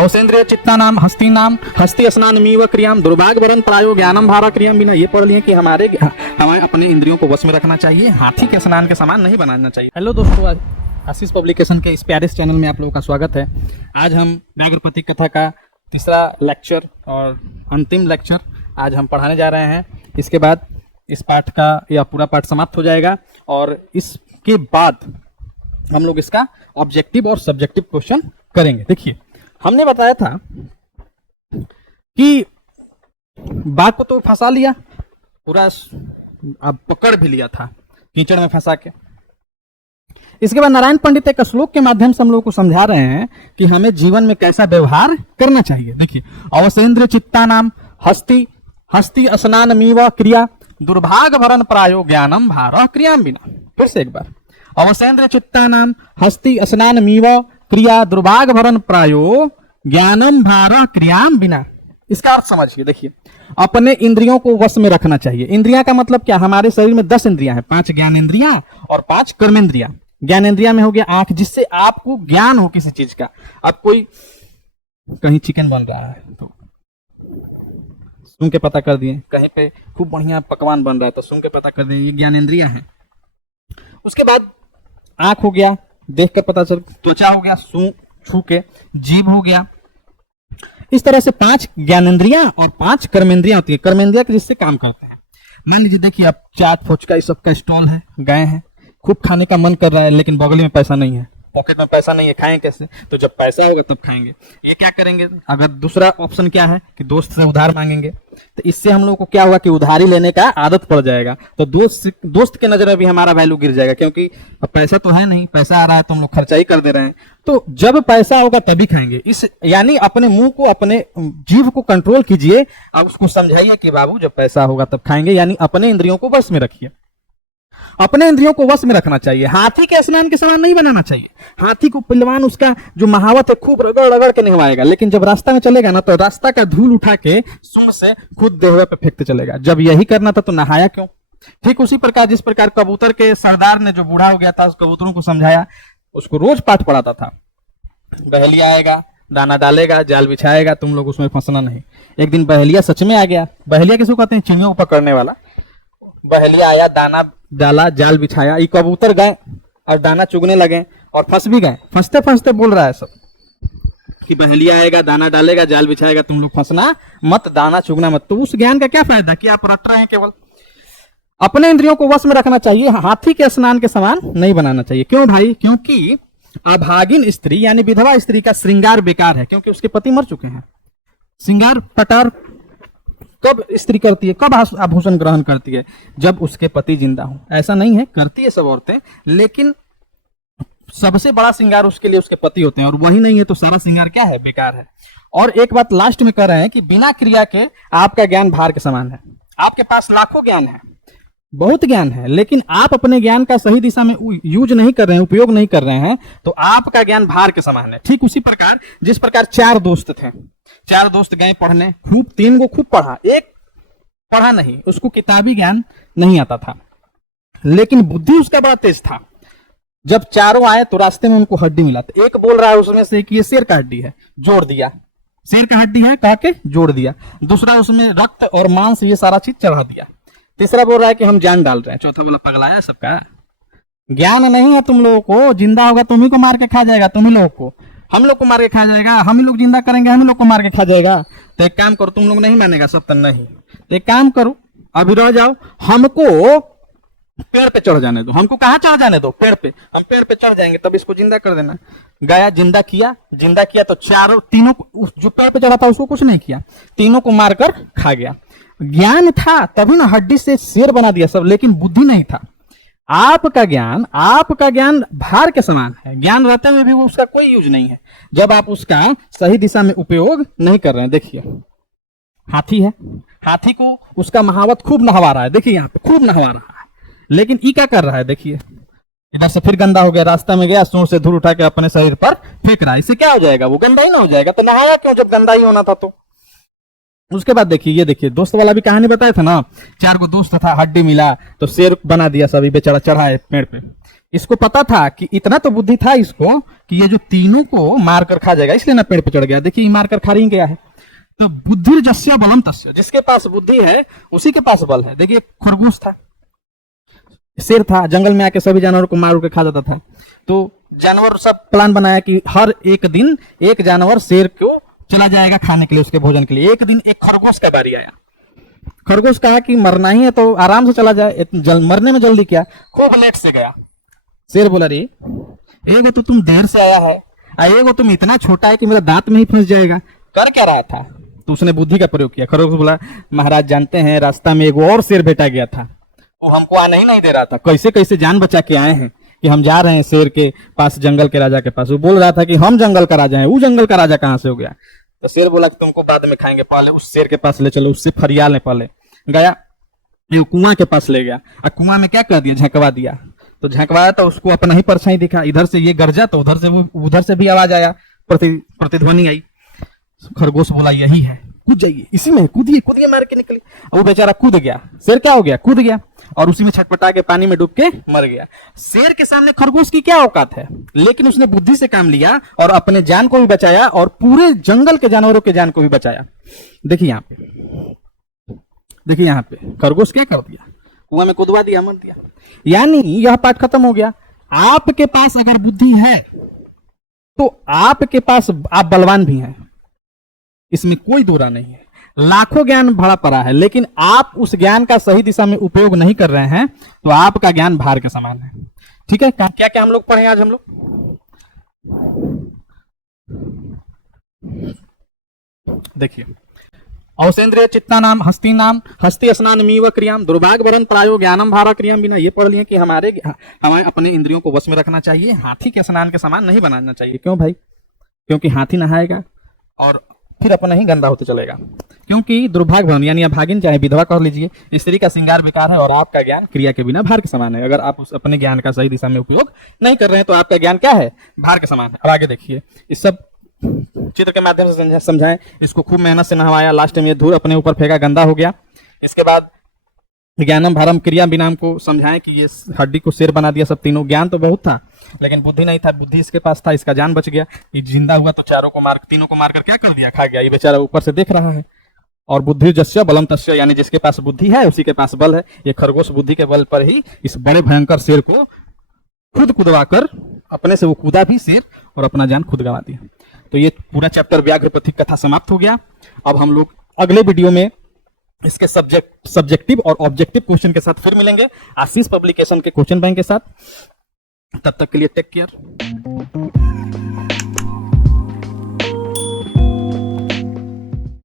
औसेन्द्रिय चित्ता नाम हस्ती नाम हस्ती स्नानमीव क्रियाम दुर्भाग वरण प्रायो ज्ञानम भारा क्रियाम बिना। ये पढ़ लिए कि हमें अपने इंद्रियों को वश में रखना चाहिए, हाथी के स्नान के समान नहीं बनाना चाहिए। हेलो दोस्तों, आशीष पब्लिकेशन के इस प्यारे चैनल में आप लोगों का स्वागत है। आज हम व्याघ्रपति कथा का तीसरा लेक्चर और अंतिम लेक्चर आज हम पढ़ाने जा रहे हैं। इसके बाद इस पाठ का या पूरा पाठ समाप्त हो जाएगा और इसके बाद हम लोग इसका ऑब्जेक्टिव और सब्जेक्टिव क्वेश्चन करेंगे। देखिए, हमने बताया था कि बाघ को तो फंसा लिया, पूरा अब पकड़ भी लिया था कीचड़ में फंसा के। इसके बाद नारायण पंडित एक श्लोक के माध्यम से हम लोगों को समझा रहे हैं कि हमें जीवन में कैसा व्यवहार करना चाहिए। देखिए, अवसेन्द्र चित्ता नाम हस्ती हस्ती स्नानमीव क्रिया दुर्भाग भरण प्रायो ज्ञानम भार क्रियाम बिना। फिर से एक बार, अवसेन्द्र चित्ता नाम हस्ती स्नानमीव क्रिया दुर्भाग भरण प्रायो ज्ञानम भार क्रियाम बिना। इसका अर्थ समझिए। देखिए, अपने इंद्रियों को वश में रखना चाहिए। इंद्रियां का मतलब क्या? हमारे शरीर में 10 इंद्रियां हैं, 5 ज्ञानेंद्रियां और 5 कर्मेंद्रियां। ज्ञानेंद्रिया में हो गया आंख, जिससे आपको ज्ञान हो किसी चीज का। अब कोई कहीं चिकन बन रहा है तो सुन के पता कर दिए, कहीं पे खूब बढ़िया पकवान बन रहा है तो सुन के पता कर दिए, ये ज्ञानेंद्रिया है। उसके बाद आंख हो गया, देख कर पता चल, त्वचा हो गया, छू के, जीभ हो गया। इस तरह से 5 ज्ञानेंद्रियां और 5 कर्मेंद्रियां होती है। कर्मेंद्रिया के जिससे काम करते हैं। मान लीजिए, देखिए, अब चाट फुचका इस सब का स्टॉल है, गए हैं, खूब खाने का मन कर रहा है, लेकिन बगल में पैसा नहीं है, पॉकेट में पैसा नहीं है, खाएं कैसे? तो जब पैसा होगा तब खाएंगे। ये क्या करेंगे? अगर दूसरा ऑप्शन क्या है कि दोस्त से उधार मांगेंगे, तो इससे हम लोग को क्या होगा कि उधारी लेने का आदत पड़ जाएगा। तो दोस्त के नजर में भी हमारा वैल्यू गिर जाएगा, क्योंकि अब पैसा तो है नहीं, पैसा आ रहा है तो हम लोग खर्चा ही कर दे रहे हैं। तो जब पैसा होगा तभी खाएंगे। इस यानी अपने मुंह को, अपने जीभ को कंट्रोल कीजिए। अब उसको समझाइए कि बाबू जब पैसा होगा तब खाएंगे, यानी अपने इंद्रियों को वश में रखिए। अपने इंद्रियों को वश में रखना चाहिए। हाथी के स्नान के समान नहीं बनाना चाहिए। हाथी को पहलवान उसका जो महावत है खूब रगड़ रगड़ के नहवाएगा, लेकिन जब रास्ता में चलेगा ना तो रास्ता का धूल उठा के सूंड से खुद देहवे पे फेंकते चलेगा। जब यही करना था तो नहाया क्यों? ठीक उसी प्रकार जिस प्रकार कबूतर के सरदार ने जो बूढ़ा हो गया था, उस कबूतरों को समझाया, उसको रोज पाठ पढ़ाता था। बहेलिया आएगा, दाना डालेगा, जाल बिछाएगा, तुम लोग उसमें फंसना नहीं। एक दिन बहेलिया सच में आ गया। बहेलिया किसको कहते हैं? चिड़ियों को पकड़ने वाला। बहेलिया आया, दाना डाला, जाल बिछाया, ये कबूतर गए और दाना चुगने लगे और फंस भी गए। फंसते फंसते बोल रहा है सब कि बहेलिया आएगा, दाना डालेगा, जाल बिछाएगा, तुम लोग फंसना मत, दाना चुगना मत। तो उस ज्ञान का क्या फायदा कि आप रट रहे हैं केवल। अपने इंद्रियों को वश में रखना चाहिए, हाथी के स्नान के समान नहीं बनाना चाहिए। क्यों भाई? क्योंकि अभागिन स्त्री यानी विधवा स्त्री का श्रृंगार बेकार है, क्योंकि उसके पति मर चुके हैं। श्रृंगार पटार कब स्त्री करती है, कब आभूषण ग्रहण करती है? जब उसके पति जिंदा हो। ऐसा नहीं है, करती है सब औरतें, लेकिन सबसे बड़ा श्रृंगार उसके लिए उसके पति होते हैं, और वही नहीं है तो सारा श्रृंगार क्या है? बेकार है। और एक बात लास्ट में कह रहे हैं कि बिना क्रिया के आपका ज्ञान भार के समान है। आपके पास लाखों ज्ञान है, बहुत ज्ञान है, लेकिन आप अपने ज्ञान का सही दिशा में यूज नहीं कर रहे हैं, उपयोग नहीं कर रहे हैं, तो आपका ज्ञान भार के समान है। ठीक उसी प्रकार जिस प्रकार 4 दोस्त थे, 4 दोस्त गए पढ़ने, खूब 3 को खूब पढ़ा, एक पढ़ा नहीं, उसको किताबी ज्ञान नहीं आता था, लेकिन बुद्धि उसका बड़ा तेज था। जब चारों आए तो रास्ते में उनको हड्डी मिला, तो एक बोल रहा है उसमें से कि ये शेर का हड्डी है, जोड़ दिया, शेर का हड्डी है कह के जोड़ दिया। दूसरा उसमें रक्त और मांस ये सारा चीज चढ़ा दिया। तीसरा बोल रहा है कि हम जान डाल रहे हैं। चौथा बोला पगलाया सबका, ज्ञान नहीं है तुम लोगों को, जिंदा होगा तुम ही को मार के खा जाएगा, तुम ही लोगों को, हम लोग को मार के खा जाएगा, हम ही लोग जिंदा करेंगे, हम ही लोग को मार के खा जाएगा। तो एक काम करो, तुम लोग नहीं मानेगा सब तो नहीं, तो एक काम करो, अभी रह जाओ, हमको पेड़ पे चढ़ जाने दो। हमको कहाँ चढ़ जाने दो? पेड़ पे। हम पेड़ पे चढ़ जाएंगे तब इसको जिंदा कर देना। गया, जिंदा किया तो तीनों जो पेड़ पे चढ़ा था उसको कुछ नहीं किया, तीनों को मारकर खा गया। ज्ञान था तभी ना हड्डी से शेर बना दिया सब, लेकिन बुद्धि नहीं था। आपका ज्ञान भार के समान है। ज्ञान रहते हुए भी उसका कोई यूज नहीं है, जब आप उसका सही दिशा में उपयोग नहीं कर रहे हैं। देखिए, हाथी है, हाथी को उसका महावत खूब नहवा रहा है, देखिए यहाँ पे खूब नहवा रहा है, लेकिन ई क्या कर रहा है? देखिए, इधर से फिर गंदा हो गया, रास्ता में गया, सूंड से धूल उठा के अपने शरीर पर फेंक रहा है। इससे क्या हो जाएगा? वो गंदा ही ना हो जाएगा? तो नहाया क्यों जब गंदा ही होना था? तो उसके बाद देखिए, ये देखिए, दोस्त वाला भी कहानी बताया था ना, 4 को दोस्त था, हड्डी मिला तो शेर बना दिया, सभी बेचारा चढ़ा है पेड़ पे। इसको पता था कि इतना तो बुद्धि था इसको कि ये जो तीनों को मार कर खा जाएगा, इसलिए ना पेड़ पे चढ़ गया। देखिए मार कर खा ही गया है। तो बुद्धि जस्य बलम तस्य, जिसके पास बुद्धि है उसी के पास बल है। देखिए खरगोश था, शेर था, जंगल में आके सभी जानवरों को मार के खा जाता था। तो जानवर सब प्लान बनाया कि हर एक दिन एक जानवर शेर को चला जाएगा खाने के लिए, उसके भोजन के लिए। एक दिन एक खरगोश का बारी आया। खरगोश कहा कि मरना ही है तो आराम से चला जाए, मरने में जल्दी क्या, खूब लेट से गया। शेर बोला रे एगो तो तुम देर से आया है, एगो तुम इतना छोटा है कि मेरा दांत में ही फंस जाएगा, कर क्या रहा था। तो उसने बुद्धि का प्रयोग किया। खरगोश बोला महाराज जानते हैं रास्ता में एगो और शेर भेटा गया था, वो हमको आने ही नहीं दे रहा था, कैसे कैसे जान बचा के आए हैं कि हम जा रहे हैं शेर के पास, जंगल के राजा के पास। वो बोल रहा था कि हम जंगल का राजा हैं, वो जंगल का राजा कहां से हो गया। तो शेर बोला कि तुमको बाद में खाएंगे, पहले उस शेर के पास ले चलो, उससे फरियाल है। पहले गया कुआं के पास ले गया और कुआं में क्या कर दिया, झंकवा दिया। तो झंकवाया तो उसको अपना ही परछाई दिखा, इधर से ये गरजा तो उधर से भी आवाज आया, प्रतिध्वनि आई। खरगोश बोला यही है, कूद जाइए, इसी में कूदिए कूदिए, मार के निकले। वो बेचारा कूद गया, शेर क्या हो गया, कूद गया और उसी में छटपटा के पानी में डूब के मर गया। शेर के सामने खरगोश की क्या औकात है, लेकिन उसने बुद्धि से काम लिया और अपने जान को भी बचाया और पूरे जंगल के जानवरों के जान को भी बचाया। देखिए यहाँ पे, देखिए यहाँ पे खरगोश क्या कर दिया, कुआं में कूदवा दिया, मर दिया। यानी यह पाठ खत्म हो गया। आपके पास अगर बुद्धि है तो आपके पास आप बलवान भी हैं, इसमें कोई दो राय नहीं है। लाखों ज्ञान भरा पड़ा है, लेकिन आप उस ज्ञान का सही दिशा में उपयोग नहीं कर रहे हैं तो आपका ज्ञान भार के समान है। ठीक है, क्या क्या हम लोग पढ़े आज, हम लोग देखिए औसेंद्रिय चित्ता नाम हस्ती नाम हस्ती स्नान मीव क्रियाम दुर्भाग्य वरन प्रायो ज्ञानम भारा क्रियाम। बिना ये पढ़ लिए कि हमें अपने इंद्रियों को वश में रखना चाहिए, हाथी के स्नान के समान नहीं बनाना चाहिए। क्यों भाई, क्योंकि हाथी नहाएगा और फिर अपना ही गंदा होते चलेगा। क्योंकि दुर्भाग्य भवन यानी भागिन चाहे विधवा कह लीजिए, स्त्री का श्रृंगार बेकार है और आपका ज्ञान क्रिया के बिना भार के समान है। अगर आप उस अपने ज्ञान का सही दिशा में उपयोग नहीं कर रहे हैं तो आपका ज्ञान क्या है, भार के समान है। अब आगे देखिए, इस सब चित्र के माध्यम से समझाएं। इसको खूब मेहनत से नहवाया, लास्ट में ये धूल अपने ऊपर फेंका, गंदा हो गया। इसके बाद ज्ञानम भारम क्रिया बिनाम को समझाएं कि ये हड्डी को शेर बना दिया। सब तीनों ज्ञान तो बहुत था लेकिन बुद्धि नहीं था, बुद्धि इसके पास था, इसका जान बच गया। ये जिंदा हुआ तो तीनों को मार कर क्या कर दिया, खा गया। ये बेचारा ऊपर से देख रहा है। और बुद्धि जस्य बलम तस्य, यानी जिसके पास बुद्धि है उसी के पास बल है। ये खरगोश बुद्धि के बल पर ही इस बड़े भयंकर शेर को खुद कुदवा कर, अपने से वो कूदा भी शेर और अपना जान खुद गंवा दिया। तो ये पूरा चैप्टर व्याघ्र पथिक कथा समाप्त हो गया। अब हम लोग अगले वीडियो में इसके सब्जेक्टिव और ऑब्जेक्टिव क्वेश्चन के साथ फिर मिलेंगे, आशीष पब्लिकेशन के क्वेश्चन बैंक के साथ। तब तक के लिए टेक केयर।